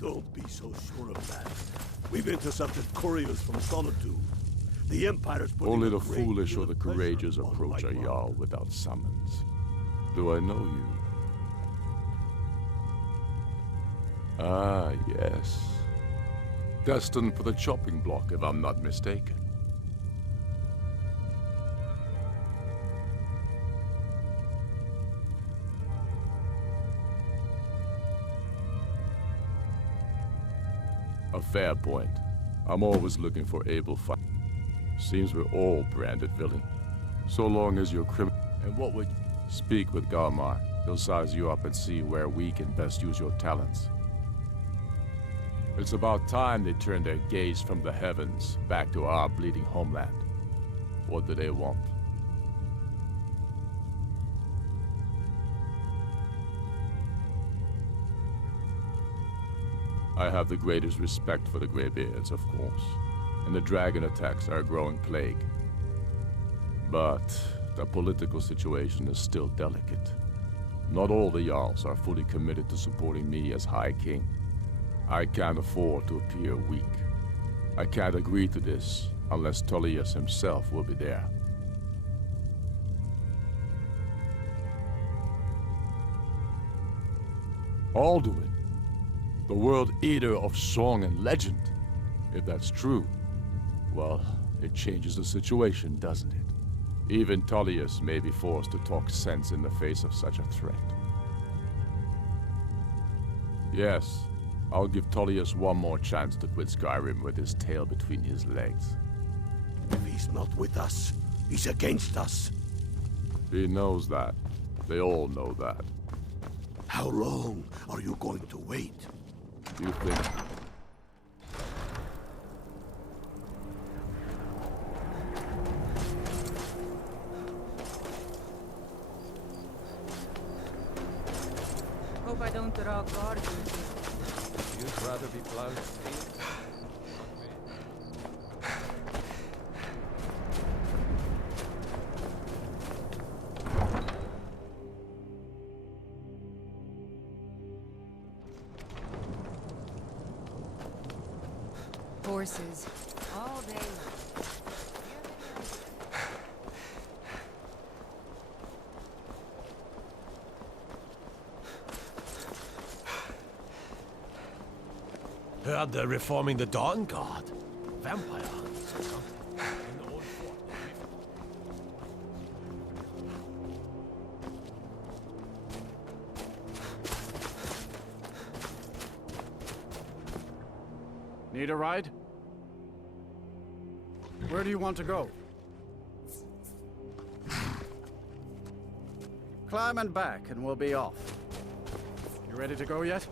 Don't be so sure of that. We've intercepted couriers from Solitude. The Empire's putting Only a the great foolish deal or the of pressure courageous on approach a Whiterun. Jarl without summons. Do I know you? Ah, yes. Destined for the chopping block, if I'm not mistaken. A fair point. I'm always looking for able fighters. Seems we're all branded villain. So long as you're criminal. And what would you speak with Galmar? He'll size you up and see where we can best use your talents. It's about time they turned their gaze from the heavens back to our bleeding homeland. What do they want? I have the greatest respect for the Greybeards, of course, and the dragon attacks are a growing plague. But the political situation is still delicate. Not all the Jarls are fully committed to supporting me as High King. I can't afford to appear weak. I can't agree to this unless Tullius himself will be there. Alduin, the World Eater of song and legend. If that's true, well, it changes the situation, doesn't it? Even Tullius may be forced to talk sense in the face of such a threat. Yes, I'll give Tullius one more chance to quit Skyrim with his tail between his legs. If he's not with us, he's against us. He knows that. They all know that. How long are you going to wait? You think... Hope I don't draw cards. You'd rather be plowed field? Horses. All day long. Heard they're reforming the Dawn Guard. Vampire hunters or something. In the old fort. Need a ride? Where do you want to go? Climb and back, and we'll be off. You ready to go yet?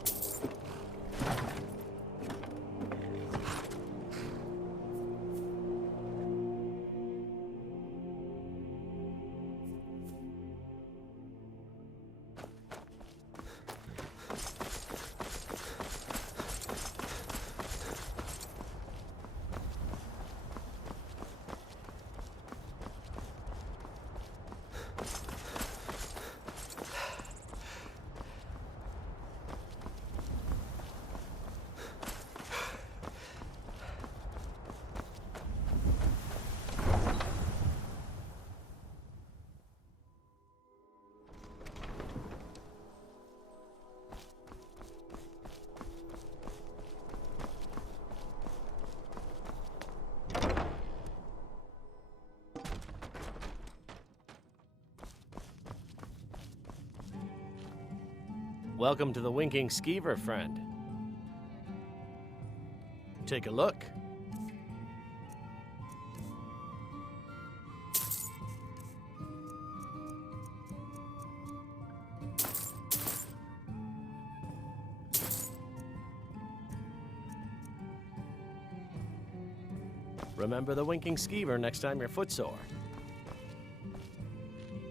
Welcome to the Winking Skeever, friend. Take a look. Remember the Winking Skeever next time you're footsore.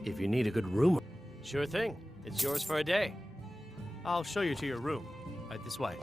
If you need a good room... Sure thing. It's yours for a day. I'll show you to your room. Right this way.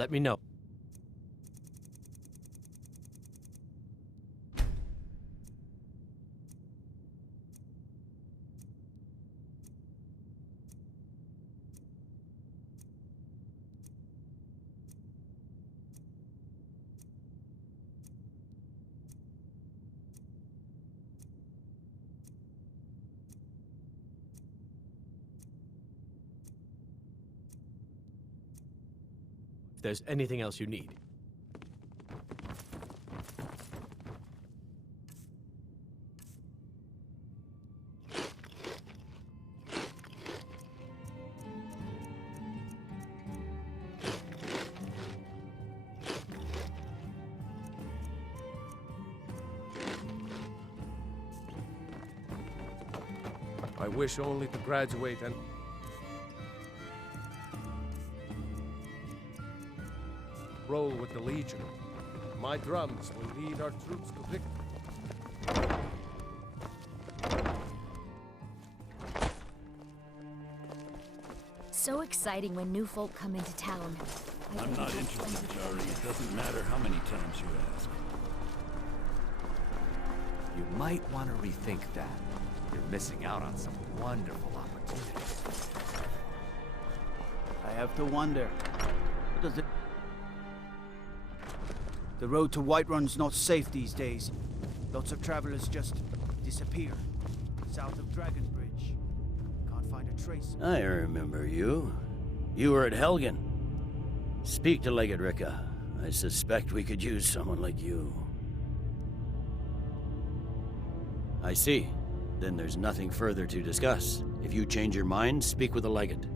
let me know. If there's anything else you need. I wish only to graduate and... roll with the Legion. My drums will lead our troops to victory. So exciting when new folk come into town. I'm not interested, Jari. It doesn't matter how many times you ask. You might want to rethink that. You're missing out on some wonderful opportunities. I have to wonder. What does it... The road to Whiterun's not safe these days. Lots of travelers just disappear. South of Dragonbridge. Can't find a trace. I remember you. You were at Helgen. Speak to Legate Ricka. I suspect we could use someone like you. I see. Then there's nothing further to discuss. If you change your mind, speak with the Legate.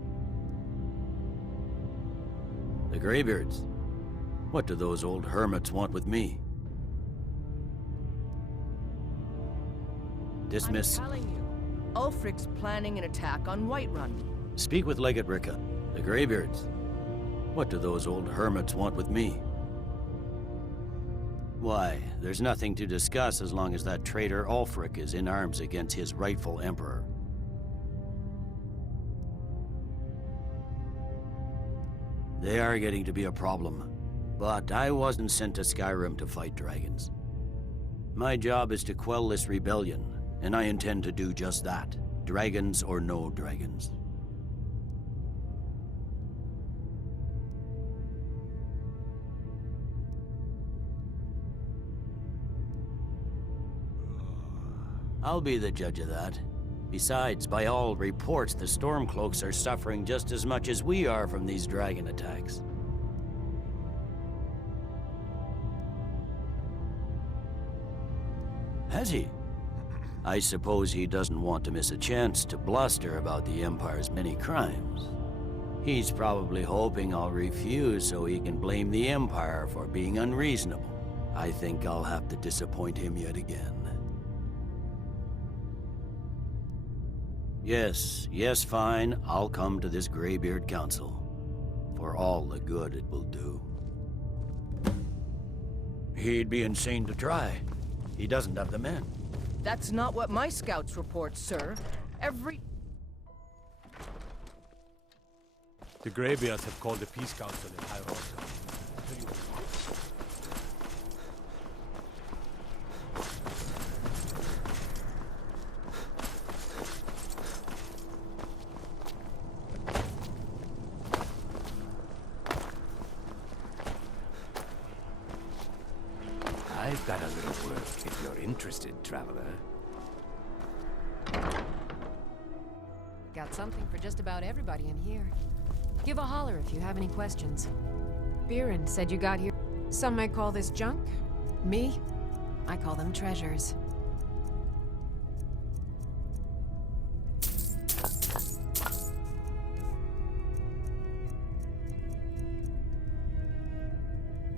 The Greybeards. What do those old hermits want with me? Dismiss. I'm telling you, Ulfric's planning an attack on Whiterun. Speak with Legate Ricka. The Greybeards. What do those old hermits want with me? Why, there's nothing to discuss as long as that traitor Ulfric is in arms against his rightful emperor. They are getting to be a problem. But I wasn't sent to Skyrim to fight dragons. My job is to quell this rebellion, and I intend to do just that. Dragons or no dragons. I'll be the judge of that. Besides, by all reports, the Stormcloaks are suffering just as much as we are from these dragon attacks. Has he? I suppose he doesn't want to miss a chance to bluster about the Empire's many crimes. He's probably hoping I'll refuse so he can blame the Empire for being unreasonable. I think I'll have to disappoint him yet again. Yes, fine. I'll come to this Greybeard Council. For all the good it will do. He'd be insane to try. He doesn't have the men. That's not what my scouts report, sir. The Greybeards have called a peace council in High Rosa. I've got a little work if you're interested, traveler. Got something for just about everybody in here. Give a holler if you have any questions. Biren said you got here. Some might call this junk. Me, I call them treasures.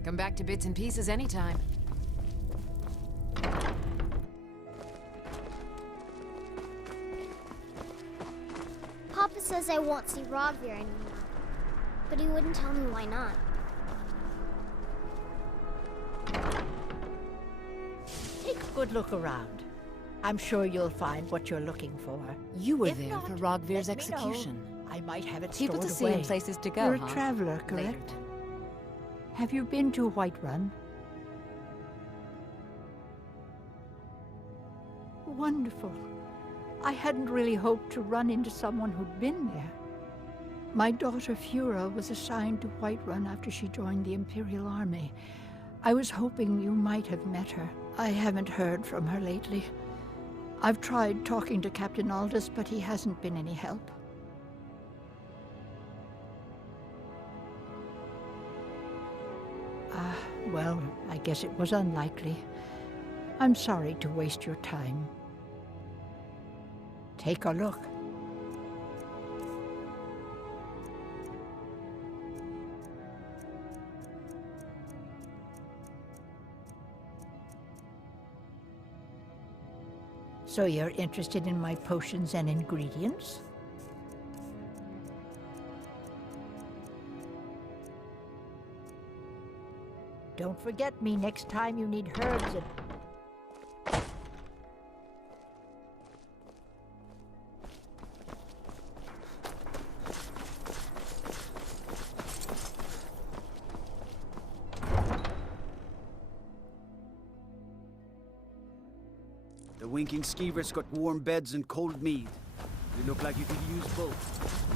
Come back to bits and pieces anytime. Papa says I won't see Rogvir anymore. But he wouldn't tell me why not. Take a good look around. I'm sure you'll find what you're looking for. You were If there not, for Rogvir's let me know. execution. I might have it People stored to see away. and places to go, You're huh? a traveler, Later. correct? Have you been to Whiterun? Wonderful. I hadn't really hoped to run into someone who'd been there. My daughter Fura was assigned to Whiterun after she joined the Imperial Army. I was hoping you might have met her. I haven't heard from her lately. I've tried talking to Captain Aldous, but he hasn't been any help. Well, I guess it was unlikely. I'm sorry to waste your time. Take a look. So you're interested in my potions and ingredients? Don't forget me next time you need herbs and... The winking skeever's got warm beds and cold mead. You look like you could use both.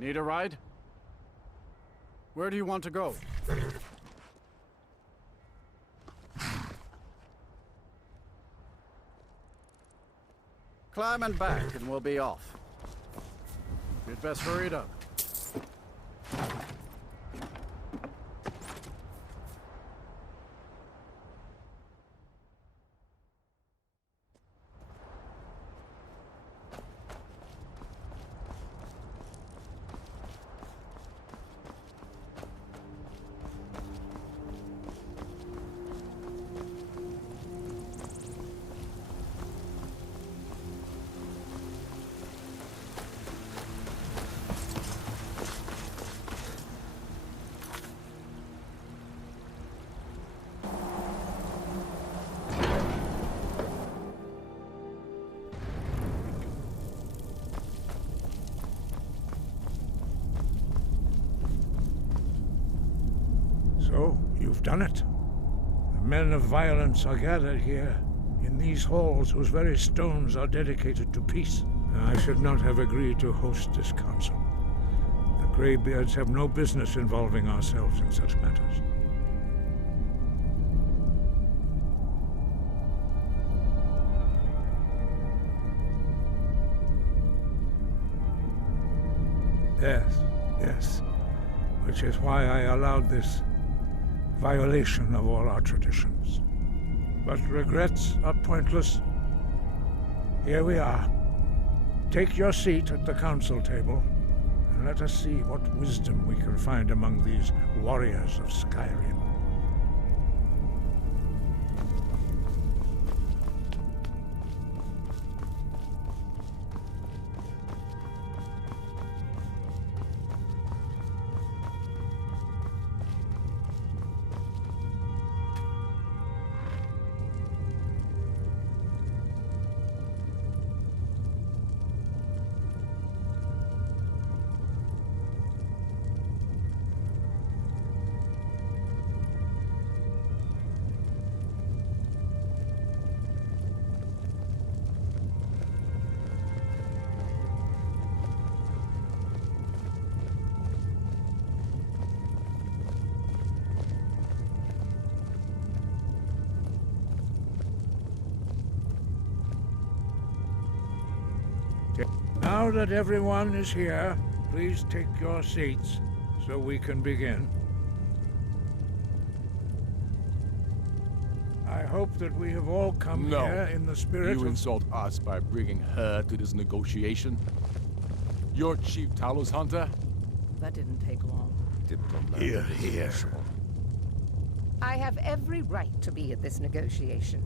Need a ride? Where do you want to go? Climb and back and we'll be off. You'd best hurry it up. So, you've done it. The men of violence are gathered here, in these halls whose very stones are dedicated to peace. I should not have agreed to host this council. The Greybeards have no business involving ourselves in such matters. Yes. Which is why I allowed this violation of all our traditions. But regrets are pointless. Here we are. Take your seat at the council table, and let us see what wisdom we can find among these warriors of Skyrim. Now that everyone is here, please take your seats so we can begin. I hope that we have all come here in the spirit You insult us by bringing her to this negotiation? You're Chief Talos Hunter? That didn't take long. Here. I have every right to be at this negotiation.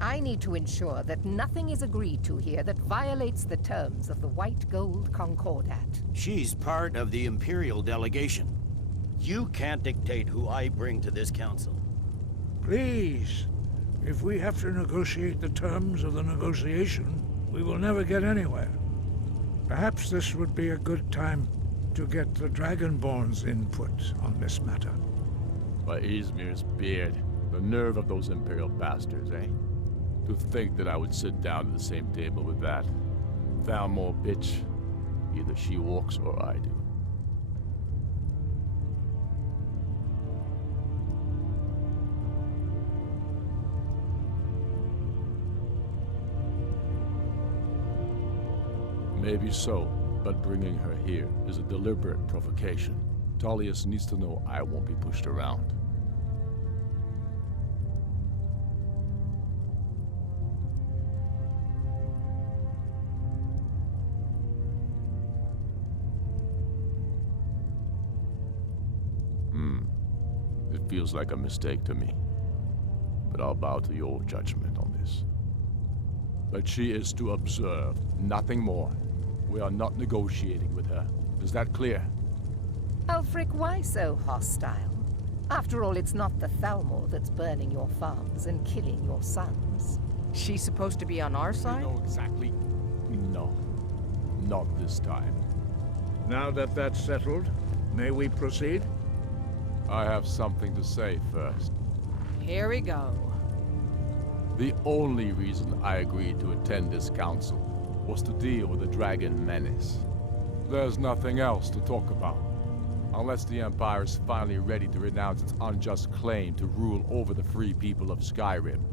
I need to ensure that nothing is agreed to here that violates the terms of the White Gold Concordat. She's part of the Imperial delegation. You can't dictate who I bring to this council. Please. If we have to negotiate the terms of the negotiation, we will never get anywhere. Perhaps this would be a good time to get the Dragonborn's input on this matter. By Izmir's beard, the nerve of those Imperial bastards, eh? To think that I would sit down at the same table with that Thalmor bitch. Either she walks or I do. Maybe so, but bringing her here is a deliberate provocation. Tullius needs to know I won't be pushed around. It feels like a mistake to me, but I'll bow to your judgment on this. But she is to observe, nothing more. We are not negotiating with her. Is that clear? Ulfric, why so hostile? After all, it's not the Thalmor that's burning your farms and killing your sons. She's supposed to be on our side? You know exactly. No. Not this time. Now that that's settled, may we proceed? I have something to say first. Here we go. The only reason I agreed to attend this council was to deal with the dragon menace. There's nothing else to talk about. Unless the Empire is finally ready to renounce its unjust claim to rule over the free people of Skyrim.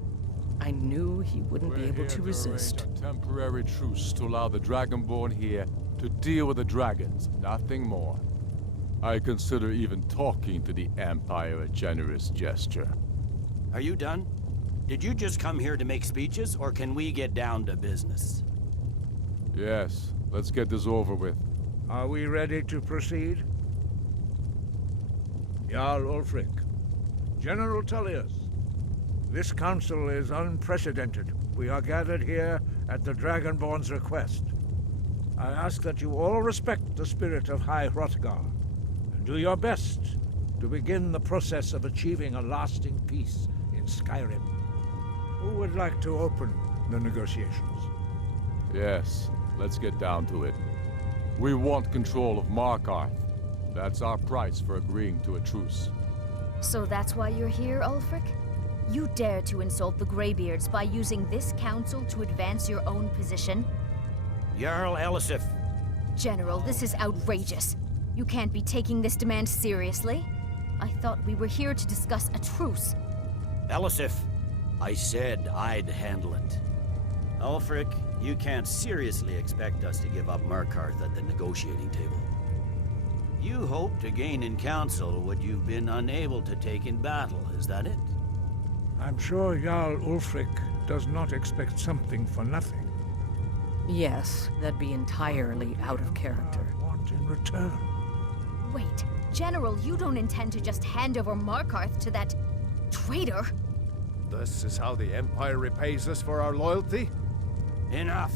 I knew he wouldn't be able to resist. A temporary truce to allow the Dragonborn here to deal with the dragons, nothing more. I consider even talking to the Empire a generous gesture. Are you done? Did you just come here to make speeches, or can we get down to business? Yes, let's get this over with. Are we ready to proceed? Jarl Ulfric, General Tullius, this council is unprecedented. We are gathered here at the Dragonborn's request. I ask that you all respect the spirit of High Hrothgar, and do your best to begin the process of achieving a lasting peace in Skyrim. Who would like to open the negotiations? Yes, let's get down to it. We want control of Markarth. That's our price for agreeing to a truce. So that's why you're here, Ulfric? You dare to insult the Greybeards by using this council to advance your own position? Jarl Elisif. General, this is outrageous. You can't be taking this demand seriously. I thought we were here to discuss a truce. Elisif, I said I'd handle it. Ulfric, you can't seriously expect us to give up Markarth at the negotiating table. You hope to gain in council what you've been unable to take in battle, is that it? I'm sure Jarl Ulfric does not expect something for nothing. Yes, that'd be entirely out of character. Want in return. Wait, General, you don't intend to just hand over Markarth to that traitor? This is how the Empire repays us for our loyalty? Enough.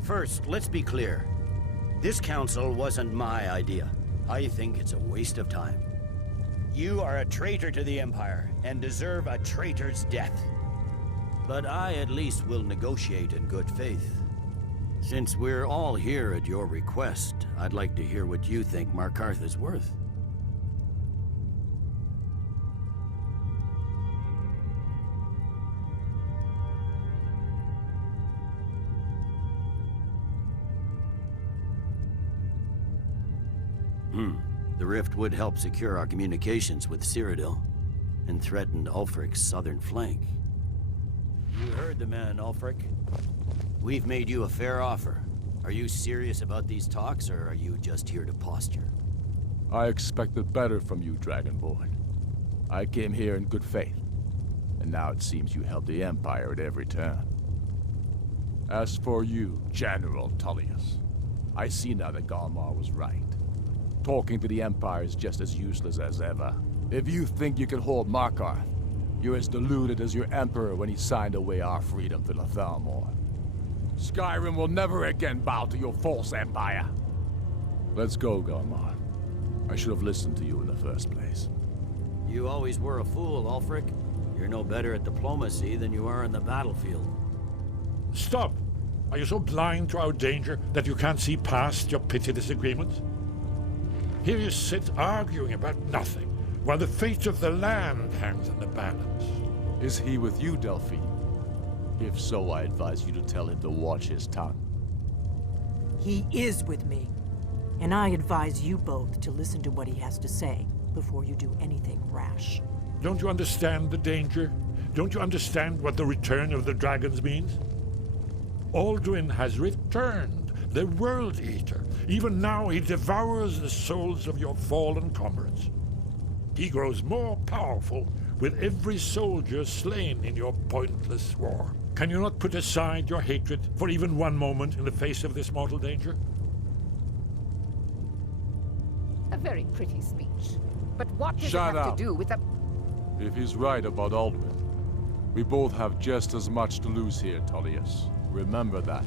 First, let's be clear. This council wasn't my idea. I think it's a waste of time. You are a traitor to the Empire, and deserve a traitor's death. But I at least will negotiate in good faith. Since we're all here at your request, I'd like to hear what you think Markarth is worth. The rift would help secure our communications with Cyrodiil, and threatened Ulfric's southern flank. You heard the man, Ulfric. We've made you a fair offer. Are you serious about these talks, or are you just here to posture? I expected better from you, Dragonborn. I came here in good faith, and now it seems you help the Empire at every turn. As for you, General Tullius, I see now that Galmar was right. Talking to the Empire is just as useless as ever. If you think you can hold Markarth, You're as deluded as your Emperor when he signed away our freedom to the Thalmor. Skyrim will never again bow to your false empire. Let's go, Galmar. I should have listened to you in the first place. You always were a fool, Ulfric. You're no better at diplomacy than you are in the battlefield. Stop! Are you so blind to our danger that you can't see past your petty disagreements? Here you sit arguing about nothing, while the fate of the land hangs in the balance. Is he with you, Delphine? If so, I advise you to tell him to watch his tongue. He is with me. And I advise you both to listen to what he has to say before you do anything rash. Don't you understand the danger? Don't you understand what the return of the dragons means? Alduin has returned, the World Eater. Even now he devours the souls of your fallen comrades. He grows more powerful with every soldier slain in your pointless war. Can you not put aside your hatred for even one moment in the face of this mortal danger? A very pretty speech. But what does Shut it have up. to do with the... If he's right about Alduin, we both have just as much to lose here, Tullius. Remember that.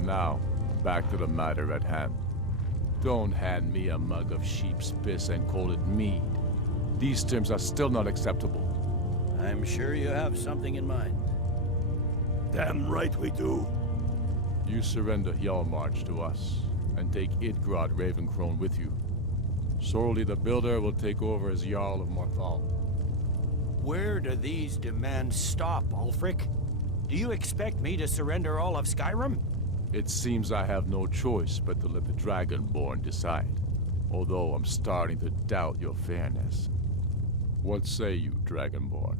Now, back to the matter at hand. Don't hand me a mug of sheep's piss and call it mead. These terms are still not acceptable. I'm sure you have something in mind. Damn right we do. You surrender Hjalmarch to us, and take Idgrod Ravencrone with you. Sorli the Builder will take over as Jarl of Morthal. Where do these demands stop, Ulfric? Do you expect me to surrender all of Skyrim? It seems I have no choice but to let the Dragonborn decide. Although I'm starting to doubt your fairness. What say you, Dragonborn?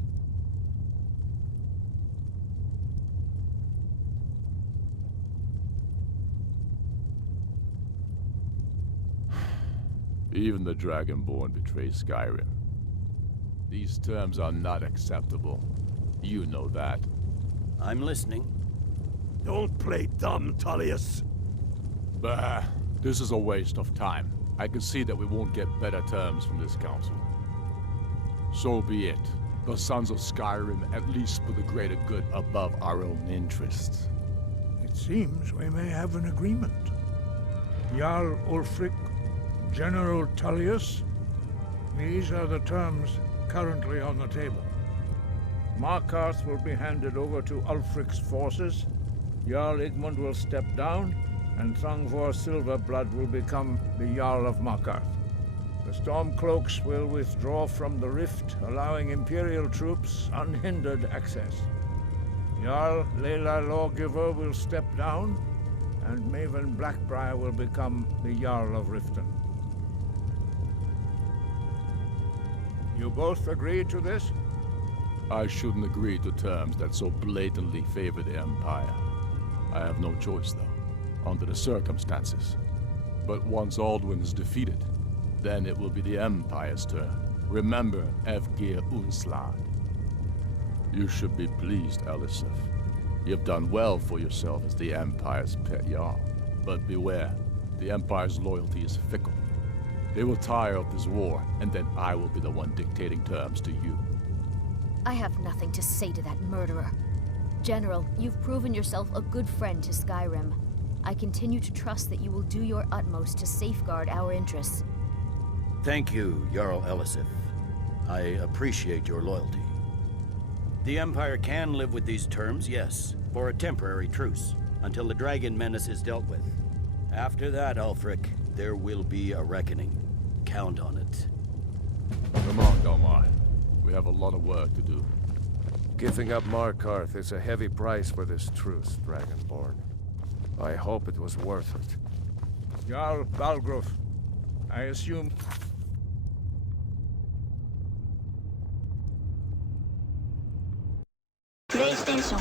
Even the Dragonborn betray Skyrim. These terms are not acceptable. You know that. I'm listening. Don't play dumb, Tullius. Bah, this is a waste of time. I can see that we won't get better terms from this council. So be it. The Sons of Skyrim at least put the greater good above our own interests. It seems we may have an agreement. Jarl Ulfric, General Tullius, these are the terms currently on the table. Markarth will be handed over to Ulfric's forces, Jarl Igmund will step down, and Thangvor Silverblood will become the Jarl of Markarth. The Stormcloaks will withdraw from the rift, allowing Imperial troops unhindered access. Jarl Layla Lawgiver will step down, and Maven Blackbriar will become the Jarl of Riften. You both agree to this? I shouldn't agree to terms that so blatantly favor the Empire. I have no choice, though, under the circumstances. But once Alduin is defeated, then it will be the Empire's turn. Remember Evgir Unslag. You should be pleased, Elisif. You've done well for yourself as the Empire's pet Jarl. But beware, the Empire's loyalty is fickle. They will tire of this war, and then I will be the one dictating terms to you. I have nothing to say to that murderer. General, you've proven yourself a good friend to Skyrim. I continue to trust that you will do your utmost to safeguard our interests. Thank you, Jarl Elisif. I appreciate your loyalty. The Empire can live with these terms, yes, for a temporary truce, until the dragon menace is dealt with. After that, Ulfric, there will be a reckoning. Count on it. Come on, Galmar. We have a lot of work to do. Giving up Markarth is a heavy price for this truce, Dragonborn. I hope it was worth it. Jarl Balgruf, I assume... PlayStation